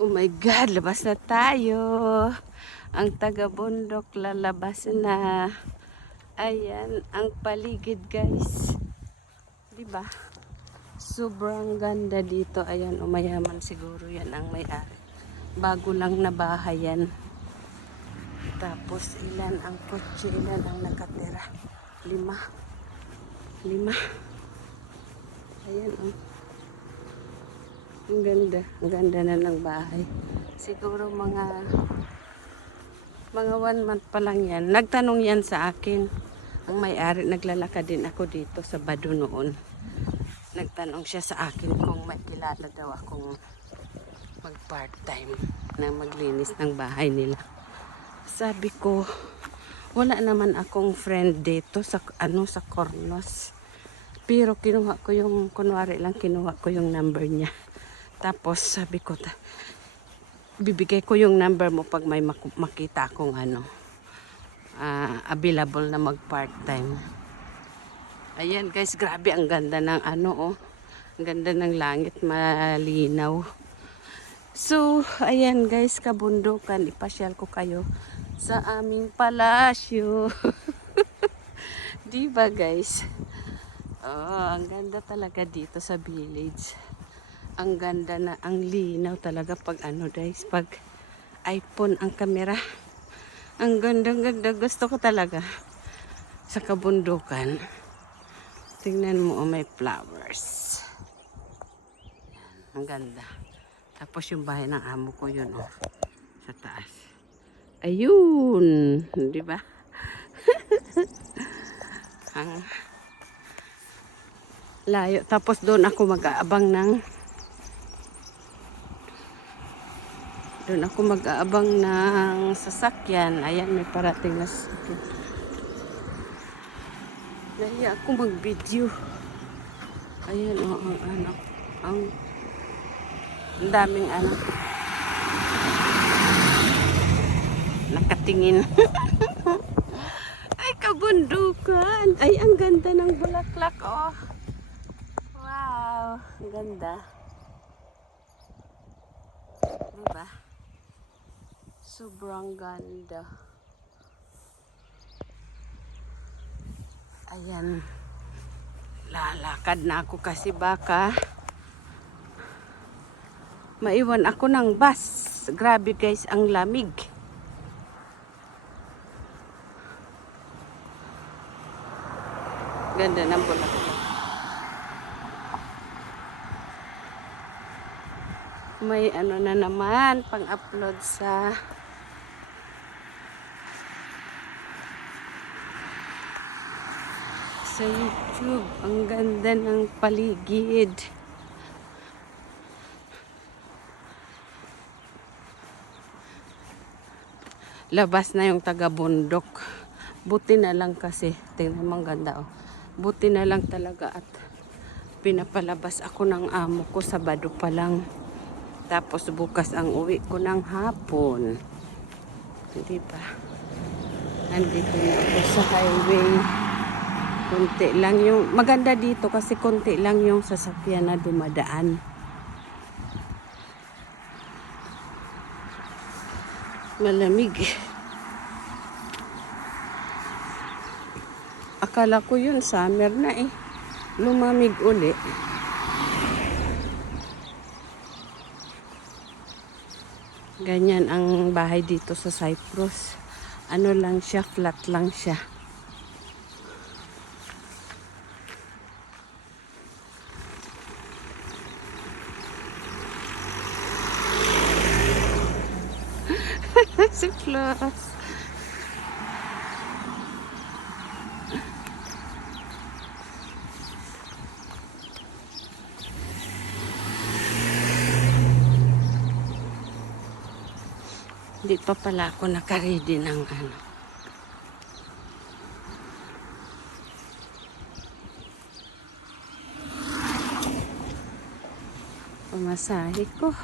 Oh my God, labas na tayo. Ang taga-bundok lalabas na. Ayan, ang paligid guys. Diba? Sobrang ganda dito. Ayan, umayaman siguro yan ang may-ari. Bago lang na bahay yan. Tapos ilan ang kotse, ilan ang nakatira? 5. Ayan oh. Ang ganda na ng bahay. Siguro mga 1 month pa lang yan. Nagtanong yan sa akin. Ang may-ari, naglalakad din ako dito sa Bado noon. Nagtanong siya sa akin kung may kilala daw akong mag part-time na maglinis ng bahay nila. Sabi ko, wala naman akong friend dito sa sa Cornos. Pero kinuha ko yung, kunwari lang kinuha ko yung number niya. Tapos sabi ko, bibigay ko yung number mo pag may makita akong available na mag part-time. Ayan guys, grabe ang ganda ng oh. Ang ganda ng langit, malinaw. So, ayan guys, kabundukan, ipasyal ko kayo sa aming palasyo. Diba guys? Oh, ang ganda talaga dito sa village. Ang ganda na, ang linaw talaga pag guys, pag iPhone ang camera. Ang ganda, gusto ko talaga sa kabundukan. Tingnan mo, may flowers. Yan, ang ganda. Tapos yung bahay ng amo ko yun sa taas. Ayun, di ba? Ang layo. Tapos doon ako mag-aabang ng sasakyan. Ayan, may parating na sasakyan. Nahiya ako mag-video. Ayan, ang daming nakatingin. Ay, kabundukan. Ay, ang ganda ng bulaklak, oh. Wow, ang ganda. Diba? Sobrang ganda. Ayan. Lalakad na ako kasi baka maiwan ako ng bus. Grabe guys, ang lamig. Ganda ng bulaklak. May na naman pang-upload sa YouTube. Ang ganda ng paligid. Labas na yung taga-bundok. Buti na lang kasi. Tingnan mo, ang ganda oh. Buti na lang talaga at pinapalabas ako ng amo ko sa Bado pa lang. Tapos bukas ang uwi ko ng hapon. Hindi pa. Andito na ako sa highway. Konti lang yung, maganda dito kasi konti lang yung sasakyan na dumadaan. Malamig. Akala ko yun summer na eh. Lumamig uli. Ganyan ang bahay dito sa Cyprus. Ano lang siya, flat lang siya. Si Flos. Hindi pa pala ako nakaready ng pamasahe ko.